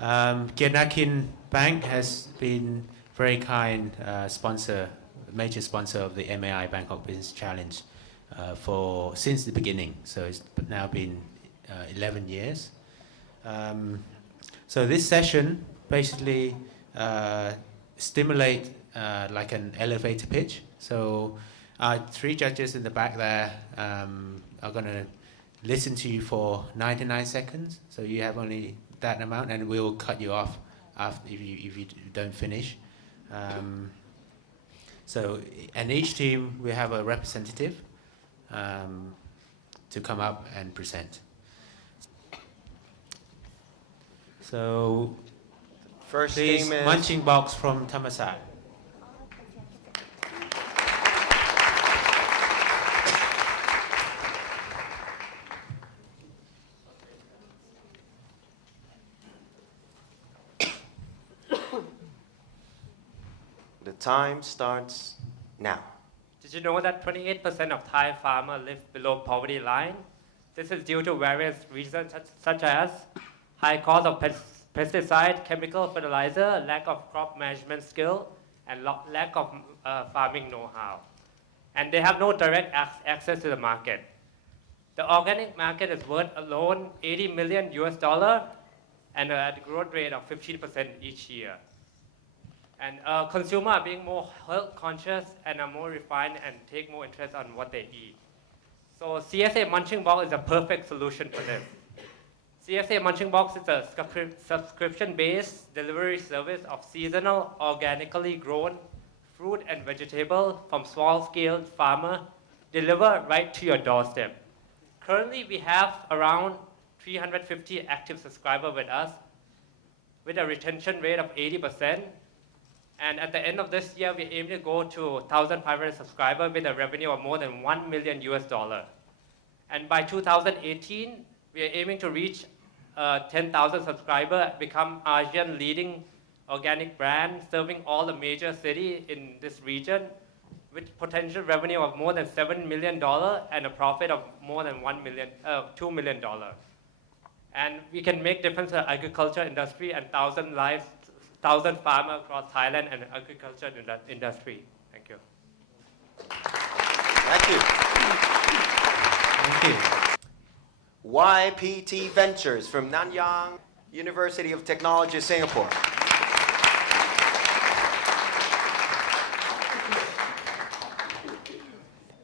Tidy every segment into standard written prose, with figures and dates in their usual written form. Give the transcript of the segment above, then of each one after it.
Kiatnakin Bank has been very kind major sponsor of the MAI Bangkok Business Challenge since the beginning. So it's now been 11 years. So this session basically stimulate like an elevator pitch. So our 3 judges in the back there are going to listen to you for 99 seconds. So you have only that amount, and we'll cut you off after if you don't finish. And each team we have a representative to come up and present. So first please, team is Munching Box from Thammasat. The time starts now. Did you know that 28% of Thai farmers live below poverty line? This is due to various reasons such as high cost of pesticide, chemical fertilizer, lack of crop management skill, and lack of farming know-how. And they have no direct access to the market. The organic market is worth alone $80 million and at a growth rate of 15% each year. And consumers are being more health conscious and are more refined and take more interest on what they eat. So CSA Munching Box is a perfect solution for this. CSA Munching Box is a subscription-based delivery service of seasonal, organically grown fruit and vegetable from small-scale farmer delivered right to your doorstep. Currently, we have around 350 active subscribers with us with a retention rate of 80%. And at the end of this year, we aim to go to 1,500 subscribers with a revenue of more than $1 million. And by 2018, we are aiming to reach 10,000 subscribers, become ASEAN leading organic brand, serving all the major cities in this region with potential revenue of more than $7 million and a profit of more than $2 million. And we can make difference in the agriculture industry and 1,000 farmers across Thailand and agriculture industry. Thank you. Thank you. Thank you. YPT Ventures from Nanyang University of Technology, Singapore.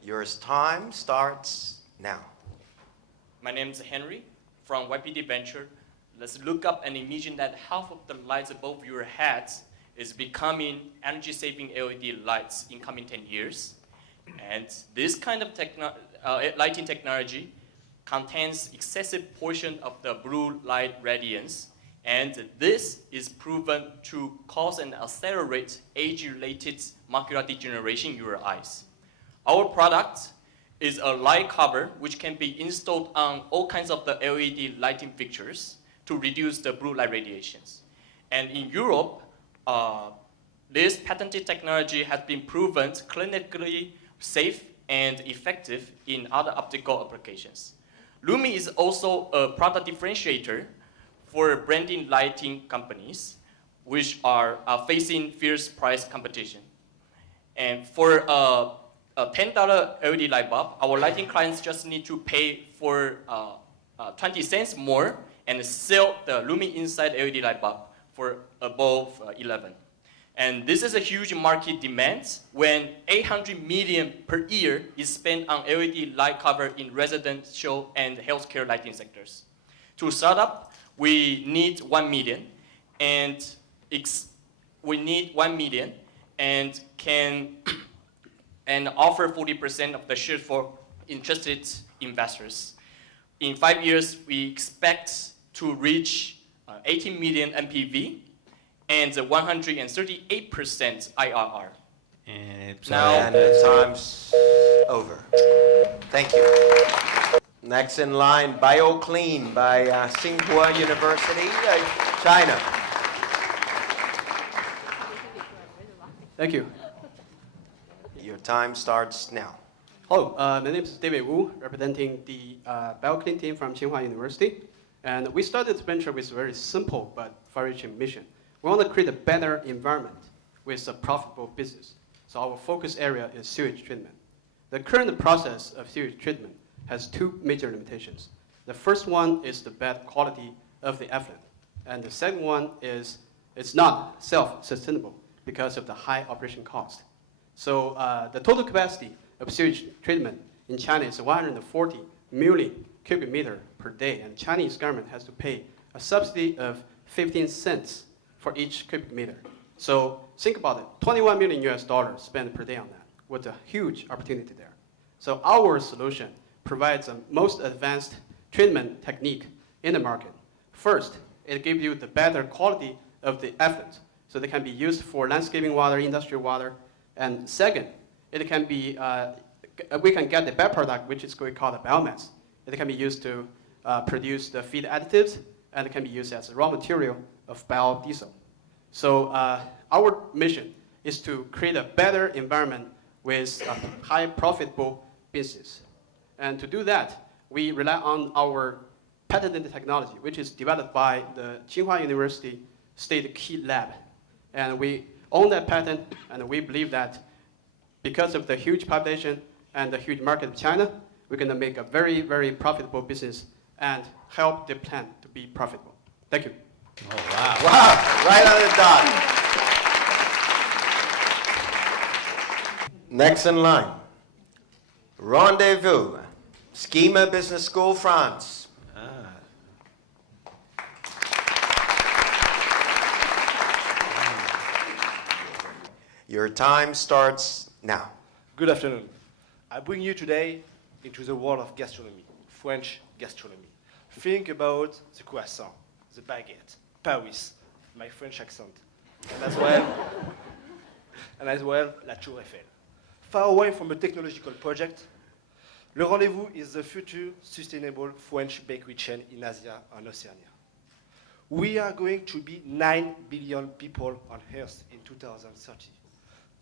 Your time starts now. My name is Henry from YPT Venture. Let's look up and imagine that half of the lights above your heads is becoming energy-saving LED lights in coming 10 years. And this kind of lighting technology contains excessive portion of the blue light radiance. And this is proven to cause and accelerate age-related macular degeneration in your eyes. Our product is a light cover which can be installed on all kinds of the LED lighting fixtures to reduce the blue light radiations. And in Europe, this patented technology has been proven clinically safe and effective in other optical applications. Lumi is also a product differentiator for branding lighting companies which are facing fierce price competition. And for a $10 LED light bulb, our lighting clients just need to pay for 20 cents more and sell the Lumi Inside LED light bulb for above 11. And this is a huge market demand when 800 million per year is spent on LED light cover in residential and healthcare lighting sectors. To start up, we need 1 million, and can offer 40% of the shares for interested investors. In 5 years, we expect to reach 18 million MPV and 138% IRR. And the time's over. Thank you. Next in line, BioClean by Tsinghua University, China. Thank you. Your time starts now. Hello, my name is David Wu, representing the BioClean team from Tsinghua University. And we started this venture with very simple but far-reaching mission. We want to create a better environment with a profitable business. So our focus area is sewage treatment. The current process of sewage treatment has two major limitations. The first one is the bad quality of the effluent. And the second one is it's not self-sustainable because of the high operation cost. So the total capacity of sewage treatment in China is 140 million cubic meter per day, and Chinese government has to pay a subsidy of 15 cents for each cubic meter. So think about it, $21 million spent per day on that, with a huge opportunity there. So our solution provides the most advanced treatment technique in the market. First, it gives you the better quality of the effluent, so they can be used for landscaping water, industrial water. And second, it can be, we can get the byproduct, which is we call the biomass. It can be used to produce the feed additives, and it can be used as a raw material of biodiesel. So our mission is to create a better environment with a high profitable business. And to do that, we rely on our patented technology, which is developed by the Tsinghua University State Key Lab. And we own that patent, and we believe that because of the huge population and the huge market of China, we're going to make a very, very profitable business and help the plant to be profitable. Thank you. Oh, wow. Wow, right on the dot. Next in line, Rendezvous, Schema Business School, France. Your time starts now. Good afternoon. I bring you today into the world of gastronomy, French gastronomy. Think about the croissant, the baguette, Paris, my French accent, and as well, La Tour Eiffel. Far away from a technological project, Le Rendezvous is the future sustainable French bakery chain in Asia and Oceania. We are going to be 9 billion people on Earth in 2030.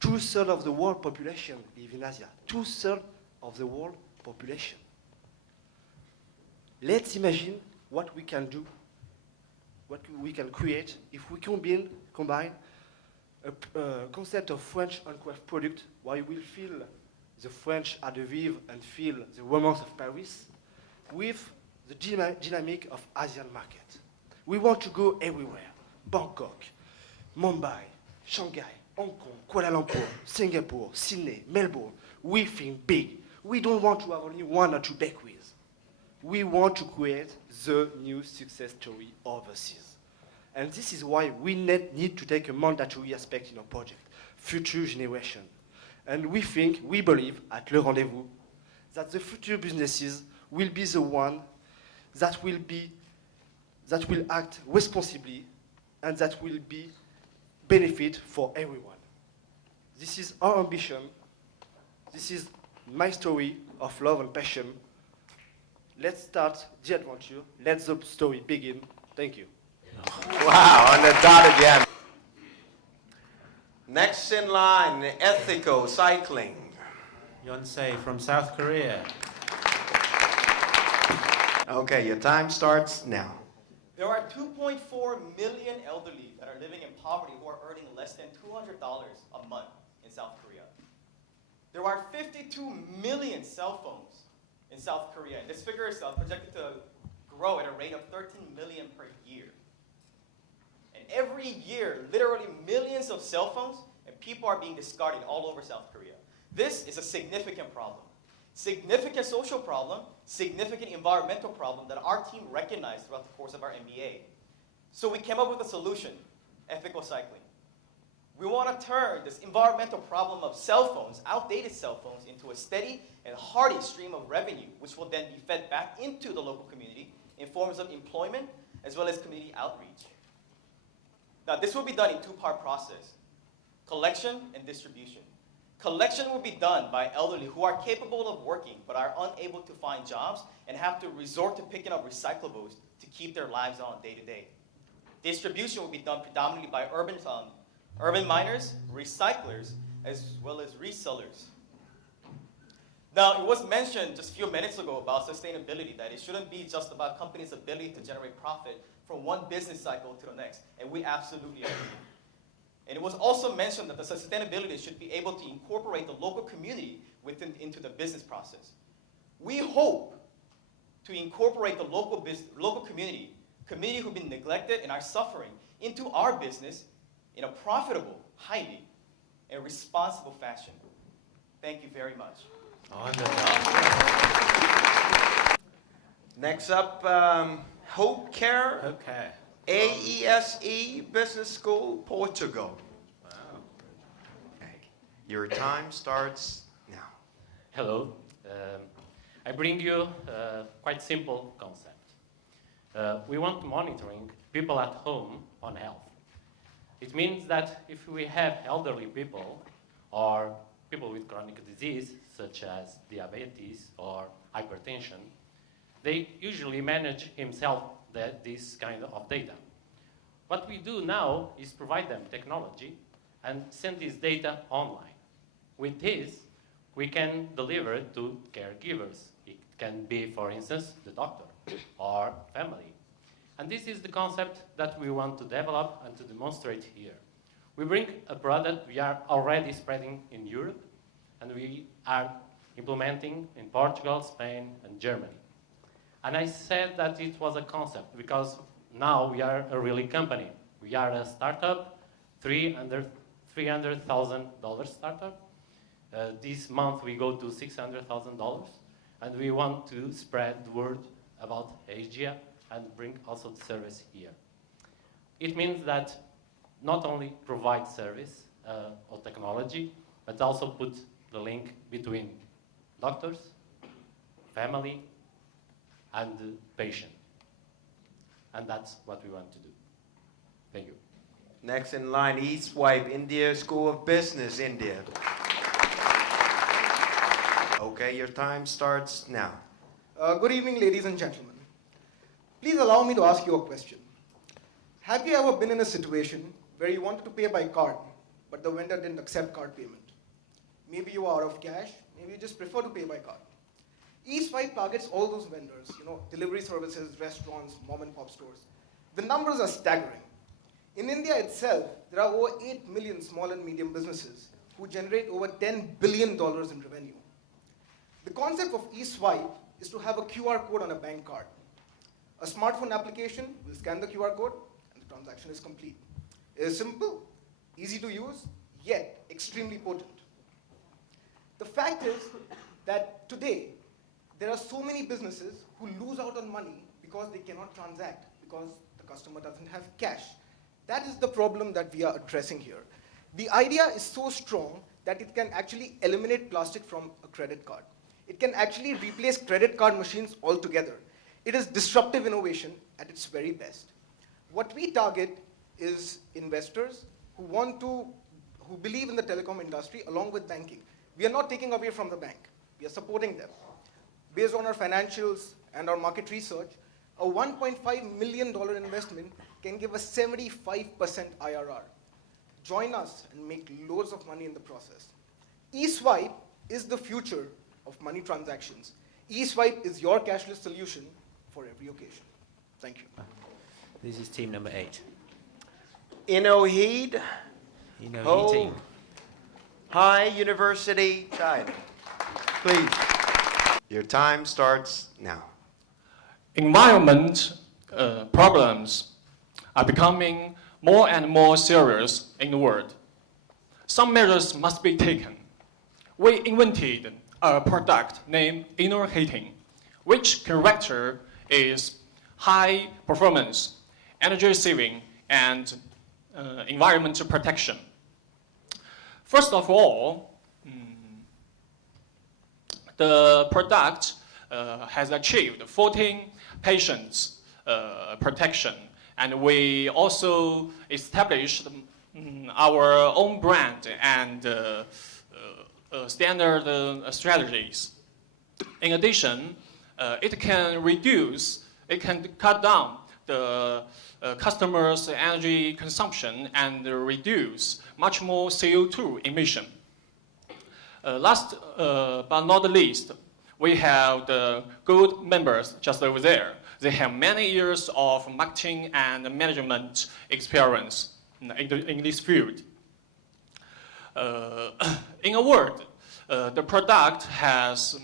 2/3 of the world population live in Asia. 2/3 of the world population. Let's imagine what we can do, what we can create if we combine a concept of French handcraft product where you will feel the French art de vivre and feel the romance of Paris with the dynamic of Asian market. We want to go everywhere. Bangkok, Mumbai, Shanghai, Hong Kong, Kuala Lumpur, Singapore, Sydney, Melbourne. We think big. We don't want to have only one or two bakeries. We want to create the new success story overseas. And this is why we need to take a mandatory aspect in our project, future generation. And we believe at Le Rendezvous that the future businesses will be the one that will act responsibly and that will be benefit for everyone. This is our ambition. This is my story of love and passion. Let's start the adventure. Let the story begin. Thank you. Wow, on the dot again. Next in line, ethical cycling. Yonsei from South Korea. Okay, your time starts now. There are 2.4 million elderly that are living in poverty who are earning less than $200 a month in South Korea. There are 52 million cell phones in South Korea. And this figure is projected to grow at a rate of 13 million per year. And every year, literally millions of cell phones and people are being discarded all over South Korea. This is a significant problem. Significant social problem, significant environmental problem that our team recognized throughout the course of our MBA. So we came up with a solution, ethical cycling. We want to turn this environmental problem of cell phones, outdated cell phones, into a steady and hearty stream of revenue, which will then be fed back into the local community in forms of employment as well as community outreach. Now, this will be done in two-part process, collection and distribution. Collection will be done by elderly who are capable of working but are unable to find jobs and have to resort to picking up recyclables to keep their lives on day to day. Distribution will be done predominantly by urban miners, recyclers, as well as resellers. Now, it was mentioned just a few minutes ago about sustainability, that it shouldn't be just about companies' ability to generate profit, from one business cycle to the next, and we absolutely agree. And it was also mentioned that the sustainability should be able to incorporate the local community into the business process. We hope to incorporate the local community who've been neglected and are suffering, into our business in a profitable, highly, and responsible fashion. Thank you very much. Next up, Hope Care, Okay. AESE Business School, Portugal. Wow. Okay. Your time starts now. Hello. I bring you a quite simple concept. We want monitoring people at home on health. It means that if we have elderly people or people with chronic disease, such as diabetes or hypertension, they usually manage himself this kind of data. What we do now is provide them technology and send this data online. With this, we can deliver it to caregivers. It can be, for instance, the doctor or family. And this is the concept that we want to develop and to demonstrate here. We bring a product we are already spreading in Europe, and we are implementing in Portugal, Spain, and Germany. And I said that it was a concept because now we are a really company. We are a startup, $300,000 startup. This month we go to $600,000, and we want to spread the word about Asia and bring also the service here. It means that not only provide service or technology, but also put the link between doctors, family, and the patient. And that's what we want to do. Thank you. Next in line, East Wipe, India School of Business, India. Okay, your time starts now. Good evening, ladies and gentlemen. Please allow me to ask you a question. Have you ever been in a situation where you wanted to pay by card, but the vendor didn't accept card payment? Maybe you are out of cash, maybe you just prefer to pay by card. eSwipe targets all those vendors, delivery services, restaurants, mom and pop stores. The numbers are staggering. In India itself, there are over 8 million small and medium businesses who generate over $10 billion in revenue. The concept of eSwipe is to have a QR code on a bank card. A smartphone application will scan the QR code and the transaction is complete. It is simple, easy to use, yet extremely potent. The fact is that today, there are so many businesses who lose out on money because they cannot transact, because the customer doesn't have cash. That is the problem that we are addressing here. The idea is so strong that it can actually eliminate plastic from a credit card. It can actually replace credit card machines altogether. It is disruptive innovation at its very best. What we target is investors who believe in the telecom industry along with banking. We are not taking away from the bank. We are supporting them. Based on our financials and our market research, a $1.5 million investment can give a 75% IRR. Join us and make loads of money in the process. eSwipe is the future of money transactions. eSwipe is your cashless solution for every occasion. Thank you. This is team number 8. Innoheed, Heating. High University, China. Please. Your time starts now. Environment problems are becoming more and more serious in the world. Some measures must be taken. We invented a product named Inner Heating, which character is high performance, energy saving, and environmental protection. First of all, the product has achieved 14 patients protection, and we also established our own brand and standard strategies. In addition, it can cut down the customers' energy consumption and reduce much more CO2 emission. Last but not least, we have the good members just over there. They have many years of marketing and management experience in this field. In a word, the product has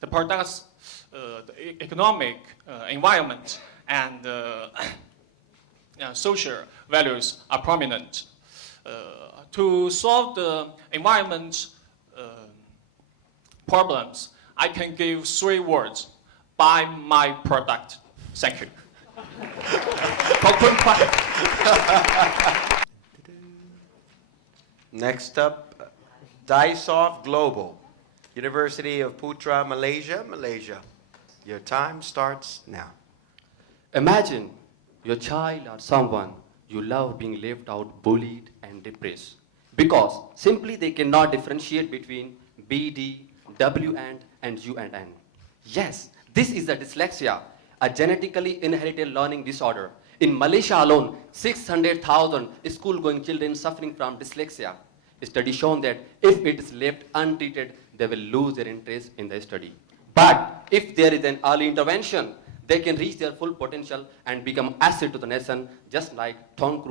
the product's economic, environment, and social values are prominent. To solve the environment problems, I can give 3 words: buy my product. Thank you. Next up, Daisoft Global, University of Putra, Malaysia. Your time starts now. Imagine your child or someone you love being left out, bullied, and depressed because simply they cannot differentiate between B, D, W, and U and N. Yes, this is a dyslexia, a genetically inherited learning disorder. In Malaysia alone, 600,000 school-going children suffering from dyslexia. A study shown that if it is left untreated, they will lose their interest in the study. But if there is an early intervention, they can reach their full potential and become asset to the nation, just like Tom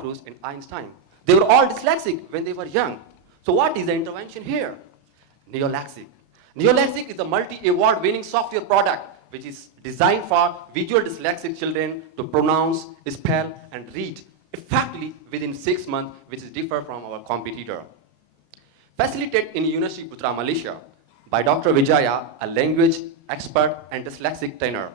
Cruise and Einstein. They were all dyslexic when they were young. So what is the intervention here? Neolexic. Neolexic is a multi-award winning software product which is designed for visual dyslexic children to pronounce, spell, and read effectively within 6 months, which is different from our competitor. Facilitated in University of Putra, Malaysia, by Dr. Vijaya, a language expert and dyslexic trainer.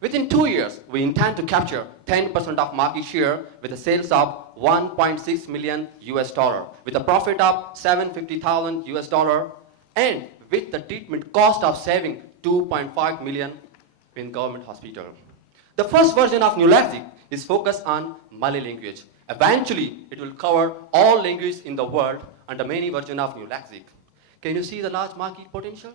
Within 2 years, we intend to capture 10% of market share with a sales of $1.6 million with a profit of $750,000 and with the treatment cost of saving $2.5 million in government hospital. The first version of Neolexic is focused on Malay language. Eventually, it will cover all languages in the world under many versions of Neolexic. Can you see the large market potential?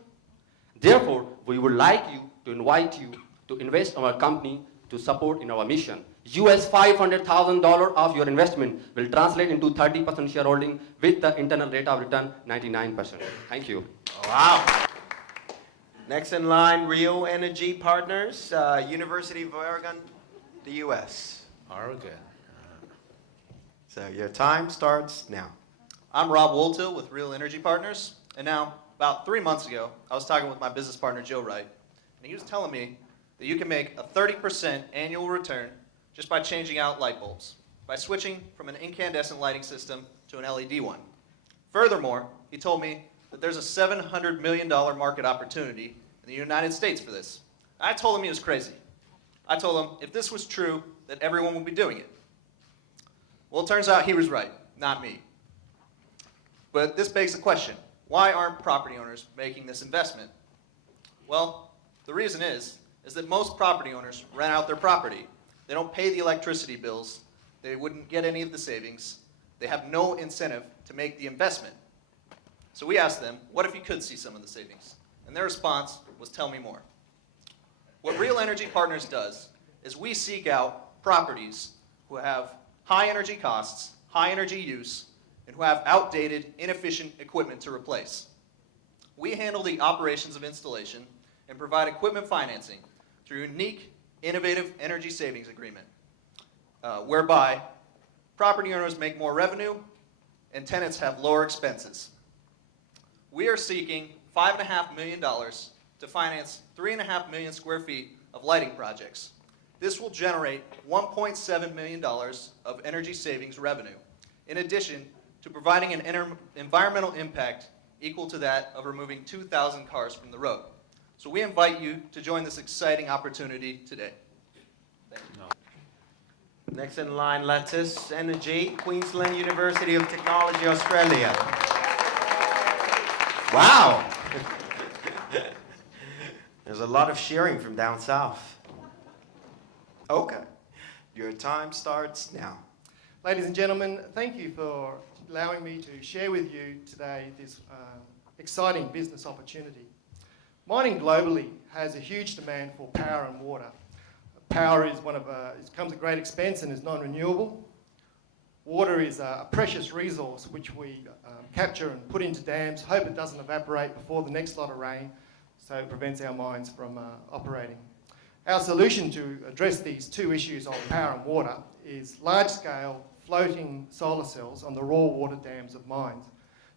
Therefore, we would like to invite you to invest in our company to support in our mission. $500,000 of your investment will translate into 30% shareholding with the internal rate of return 99%. Thank you. Wow. Next in line, Rio Energy Partners, University of Oregon, the US. Oregon. So your time starts now. I'm Rob Woltill with Real Energy Partners, and now, about 3 months ago, I was talking with my business partner, Joe Wright, and he was telling me that you can make a 30% annual return just by changing out light bulbs, by switching from an incandescent lighting system to an LED one. Furthermore, he told me that there's a $700 million market opportunity in the United States for this. I told him he was crazy. I told him if this was true, that everyone would be doing it. Well, it turns out he was right, not me. But this begs the question, why aren't property owners making this investment? Well, the reason is that most property owners rent out their property. They don't pay the electricity bills. They wouldn't get any of the savings. They have no incentive to make the investment. So we asked them, what if you could see some of the savings? And their response was, tell me more. What Real Energy Partners does is we seek out properties who have high energy costs, high energy use, and who have outdated, inefficient equipment to replace. We handle the operations of installation and provide equipment financing through a unique, innovative energy savings agreement, whereby property owners make more revenue and tenants have lower expenses. We are seeking $5.5 million to finance 3.5 million square feet of lighting projects. This will generate $1.7 million of energy savings revenue, in addition to providing an environmental impact equal to that of removing 2,000 cars from the road. So we invite you to join this exciting opportunity today. Thank you. Next in line, Lattice Energy, Queensland University of Technology, Australia. Wow. There's a lot of cheering from down south. Okay. Your time starts now. Ladies and gentlemen, thank you for allowing me to share with you today this exciting business opportunity. Mining globally has a huge demand for power and water. Power is it comes at great expense and is non-renewable. Water is a precious resource which we capture and put into dams, hope it doesn't evaporate before the next lot of rain, so it prevents our mines from operating. Our solution to address these two issues on power and water is large-scale floating solar cells on the raw water dams of mines.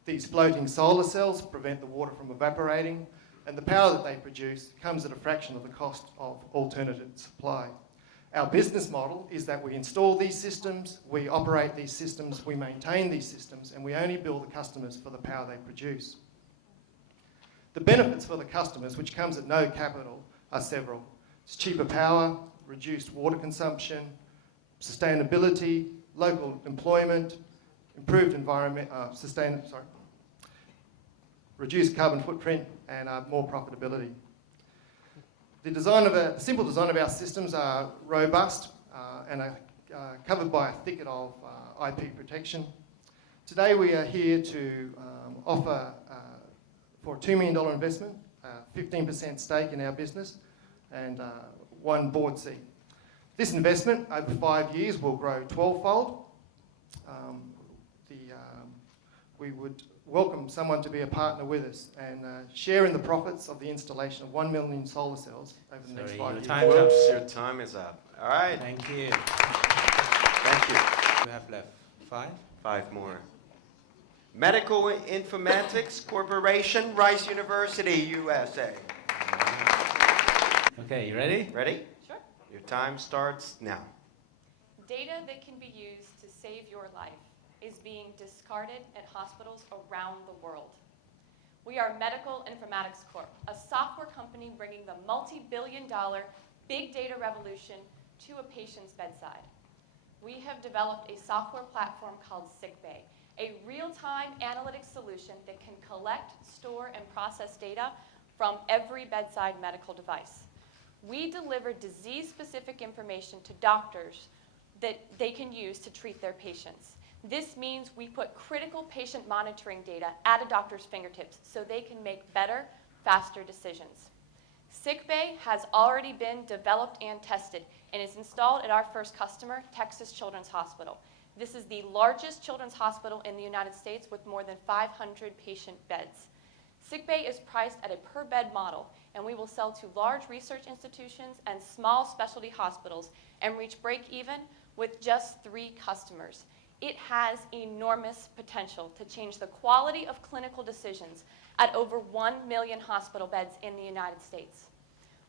These floating solar cells prevent the water from evaporating, and the power that they produce comes at a fraction of the cost of alternative supply. Our business model is that we install these systems, we operate these systems, we maintain these systems, and we only bill the customers for the power they produce. The benefits for the customers, which comes at no capital, are several. It's cheaper power, reduced water consumption, sustainability, local employment, improved environment, reduced carbon footprint, and more profitability. The simple design of our systems are robust and are covered by a thicket of IP protection. Today we are here to offer for a $2 million investment, 15% stake in our business, and one board seat. This investment over 5 years will grow 12-fold. We would welcome someone to be a partner with us and share in the profits of the installation of 1 million solar cells over the next 5 years. Whoops, your time is up. All right. Thank you. Thank you. We have left 5. 5 more. Medical Informatics Corporation, Rice University, USA. Okay, you ready? Ready? Sure. Your time starts now. Data that can be used to save your life is being discarded at hospitals around the world. We are Medical Informatics Corp., a software company bringing the multi-billion-dollar big data revolution to a patient's bedside. We have developed a software platform called SickBay, a real-time analytics solution that can collect, store, and process data from every bedside medical device. We deliver disease-specific information to doctors that they can use to treat their patients. This means we put critical patient monitoring data at a doctor's fingertips so they can make better, faster decisions. SickBay has already been developed and tested and is installed at our first customer, Texas Children's Hospital. This is the largest children's hospital in the United States with more than 500 patient beds. SickBay is priced at a per-bed model, and we will sell to large research institutions and small specialty hospitals and reach break-even with just 3 customers. It has enormous potential to change the quality of clinical decisions at over 1 million hospital beds in the United States.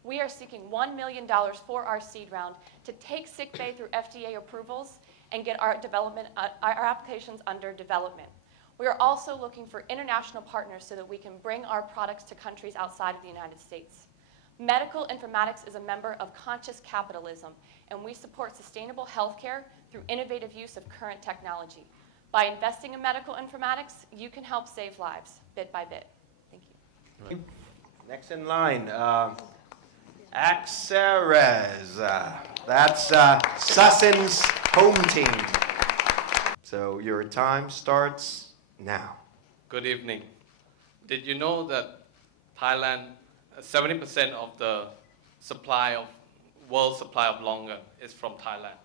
We are seeking $1 million for our seed round to take SickBay through FDA approvals and get our applications under development. We are also looking for international partners so that we can bring our products to countries outside of the United States. Medical Informatics is a member of Conscious Capitalism, and we support sustainable healthcare through innovative use of current technology. By investing in medical informatics, you can help save lives, bit by bit. Thank you. Next in line, Axeres. That's Sassin's home team. So your time starts now. Good evening. Did you know that Thailand, 70% of the world supply of longan is from Thailand?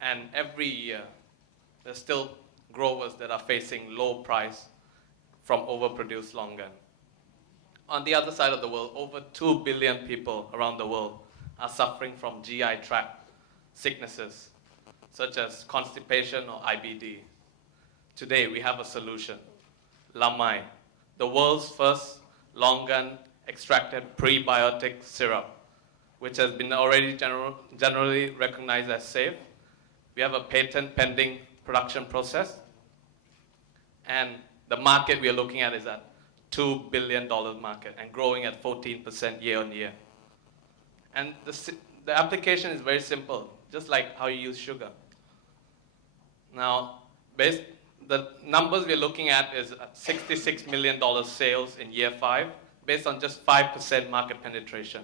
And every year, there's still growers that are facing low price from overproduced longan. On the other side of the world, over 2 billion people around the world are suffering from GI tract sicknesses, such as constipation or IBD. Today, we have a solution, Lamai, the world's first longan extracted prebiotic syrup, which has been already generally recognized as safe. We have a patent pending production process, and the market we are looking at is a $2 billion market and growing at 14% year on year. And the application is very simple, just like how you use sugar. Now, the numbers we're looking at is $66 million sales in year 5, based on just 5% market penetration.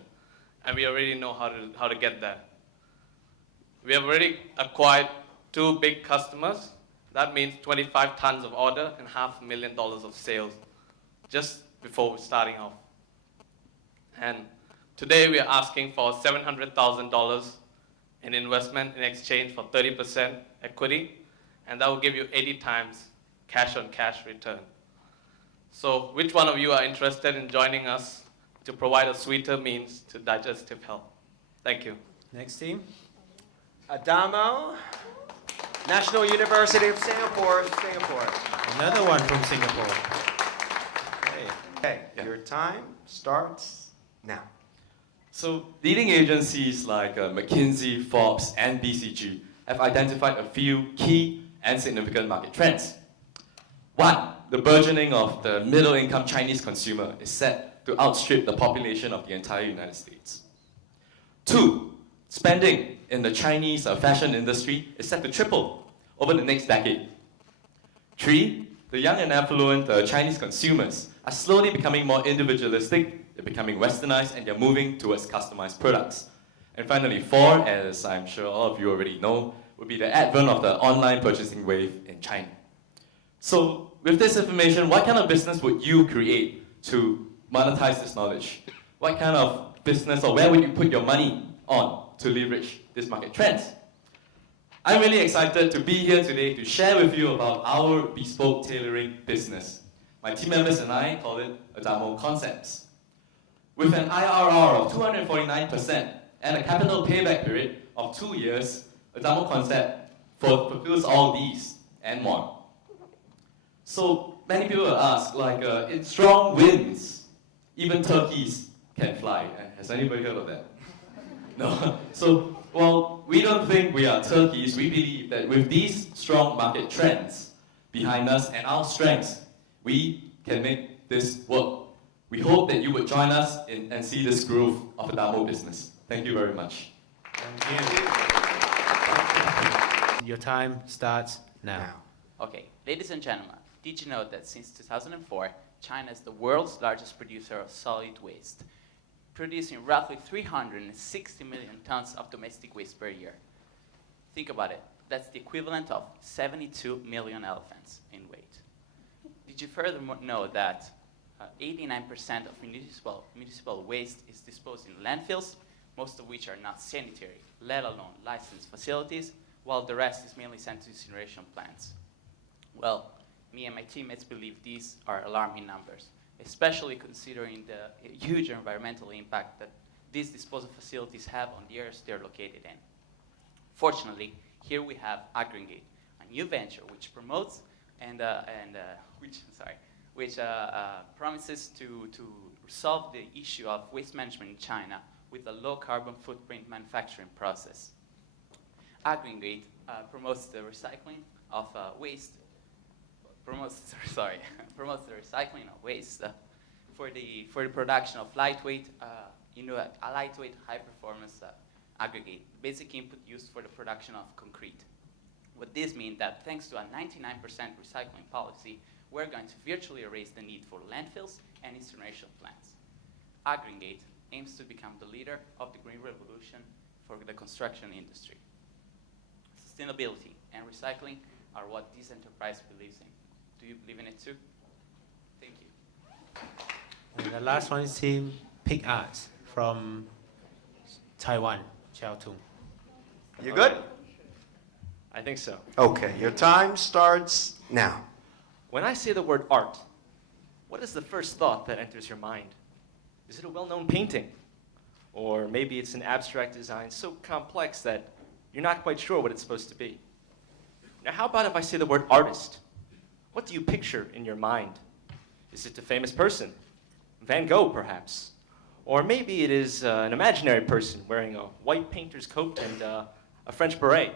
And we already know how to get there. We have already acquired 2 big customers. That means 25 tons of order and $500,000 of sales just before starting off. And today we are asking for $700,000 in investment in exchange for 30% equity, and that will give you 80 times cash on cash return. So which one of you are interested in joining us to provide a sweeter means to digestive health? Thank you. Next team. Adamo, National University of Singapore, Singapore. Another one from Singapore. Okay, your time starts now. So leading agencies like McKinsey, Forbes, and BCG have identified a few key and significant market trends. One, the burgeoning of the middle-income Chinese consumer is set to outstrip the population of the entire United States. Two, spending in the Chinese fashion industry is set to triple over the next decade. Three, the young and affluent Chinese consumers are slowly becoming more individualistic, they're becoming westernized, and they're moving towards customized products. And finally, four, as I'm sure all of you already know, would be the advent of the online purchasing wave in China. So with this information, what kind of business would you create to monetize this knowledge? What kind of business, or where would you put your money on to leverage this market trends? I'm really excited to be here today to share with you about our bespoke tailoring business. My team members and I call it Adamo Concepts. With an IRR of 249% and a capital payback period of 2 years, Adamo Concept fulfills all these and more. So many people ask, like, in strong winds, even turkeys can fly. Has anybody heard of that? No. So, well, we don't think we are turkeys. We believe that with these strong market trends behind us and our strengths, we can make this work. We hope that you would join us and see this growth of Adamo business. Thank you very much. Thank you. Your time starts now. Okay, ladies and gentlemen, did you know that since 2004, China is the world's largest producer of solid waste, producing roughly 360 million tons of domestic waste per year? Think about it. That's the equivalent of 72 million elephants in weight. Did you furthermore know that 89% of municipal waste is disposed in landfills, most of which are not sanitary, let alone licensed facilities, while the rest is mainly sent to incineration plants? Well, me and my teammates believe these are alarming numbers, especially considering the huge environmental impact that these disposal facilities have on the areas they're located in. Fortunately, here we have Aggregate, a new venture which promotes which promises to solve the issue of waste management in China with a low carbon footprint manufacturing process. Aggregate promotes the recycling of waste. Promotes the recycling of waste for the production of lightweight, a lightweight, high-performance aggregate, basic input used for the production of concrete. What this means that thanks to a 99% recycling policy, we're going to virtually erase the need for landfills and incineration plants. Aggregate aims to become the leader of the green revolution for the construction industry. Sustainability and recycling are what this enterprise believes in. Do you believe in it too? Thank you. And the last one is Team Pig Arts from Taiwan, Xiaotung. You good? I think so. Okay, your time starts now. When I say the word art, what is the first thought that enters your mind? Is it a well-known painting? Or maybe it's an abstract design so complex that you're not quite sure what it's supposed to be. Now, how about if I say the word artist? What do you picture in your mind? Is it a famous person? Van Gogh, perhaps? Or maybe it is an imaginary person wearing a white painter's coat and a French beret.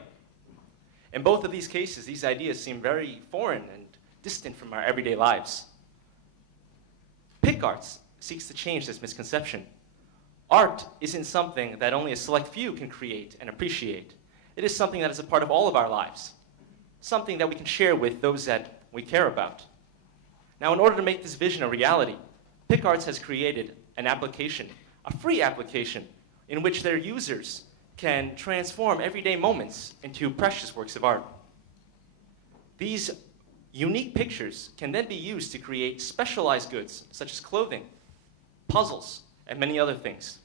In both of these cases, these ideas seem very foreign and distant from our everyday lives. Pic Arts seeks to change this misconception. Art isn't something that only a select few can create and appreciate. It is something that is a part of all of our lives, something that we can share with those that we care about. Now, in order to make this vision a reality, Pic Arts has created an application, a free application, in which their users can transform everyday moments into precious works of art. These unique pictures can then be used to create specialized goods, such as clothing, puzzles, and many other things.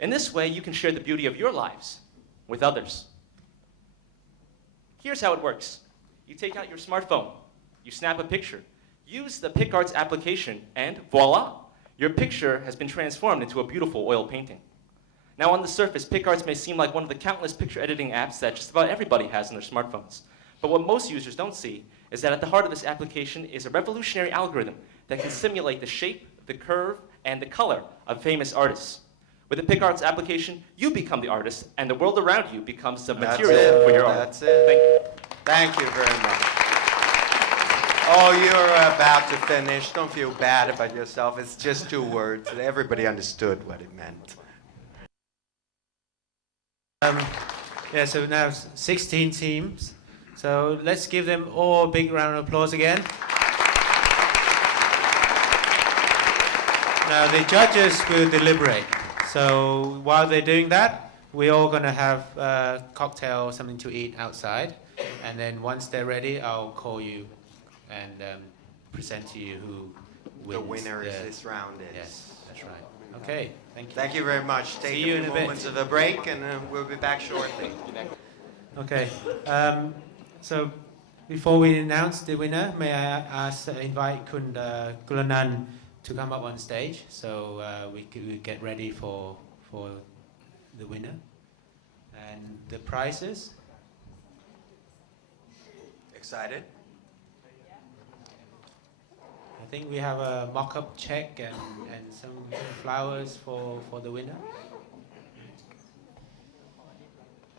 In this way, you can share the beauty of your lives with others. Here's how it works. You take out your smartphone, you snap a picture, use the Pic Arts application, and voila, your picture has been transformed into a beautiful oil painting. Now, on the surface, PicArts may seem like one of the countless picture editing apps that just about everybody has on their smartphones. But what most users don't see is that at the heart of this application is a revolutionary algorithm that can simulate the shape, the curve, and the color of famous artists. With the PicArts application, you become the artist, and the world around you becomes the material for your art. That's it. Thank you very much. Oh, you're about to finish. Don't feel bad about yourself. It's just 2 words. Everybody understood what it meant. Yeah, so now 16 teams. So let's give them all a big round of applause again. Now the judges will deliberate. So while they're doing that, we're all going to have a cocktail or something to eat outside. And then once they're ready, I'll call you and present to you who wins. The winner is this round. Yes, that's right. Okay, thank you. Thank you very much. Take See a you few in a bit. moments of a break, and we'll be back shortly. Okay. So before we announce the winner, may I invite Kun Gulanan to come up on stage so we could get ready for the winner and the prizes. Excited? I think we have a mock-up check and some flowers for the winner.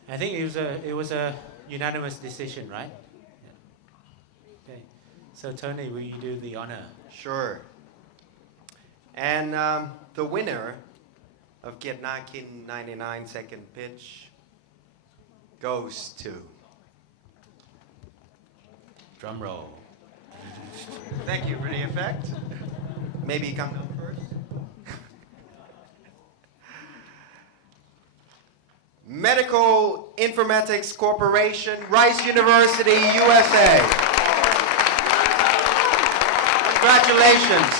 I think it was a unanimous decision, right? Yeah. Okay. So Tony, will you do the honor? Sure. And the winner of Kiatnakin 99-second pitch goes to... Drum roll. Thank you for the effect. Maybe you come down first. Medical Informatics Corporation, Rice University, USA. Congratulations.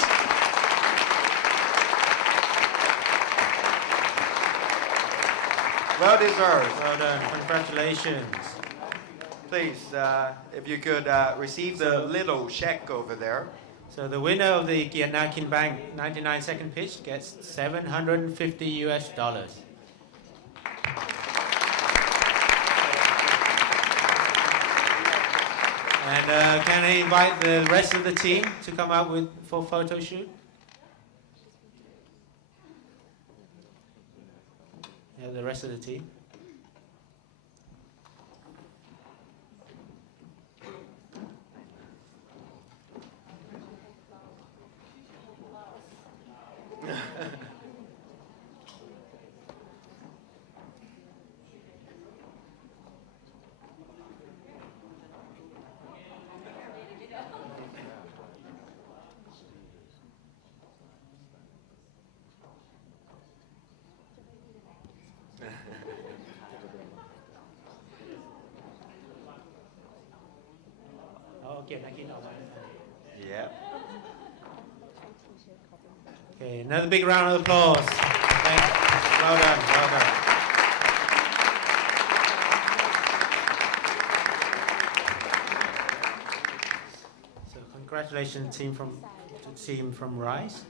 Well deserved. Well done. Congratulations. Please, if you could receive the little check over there. So the winner of the Kiatnakin Bank 99-second pitch gets $750 US. And can I invite the rest of the team to come out for photo shoot? Yeah, the rest of the team. Yeah. Okay, another big round of applause. Thanks. Well done, well done. So congratulations, team from Rice.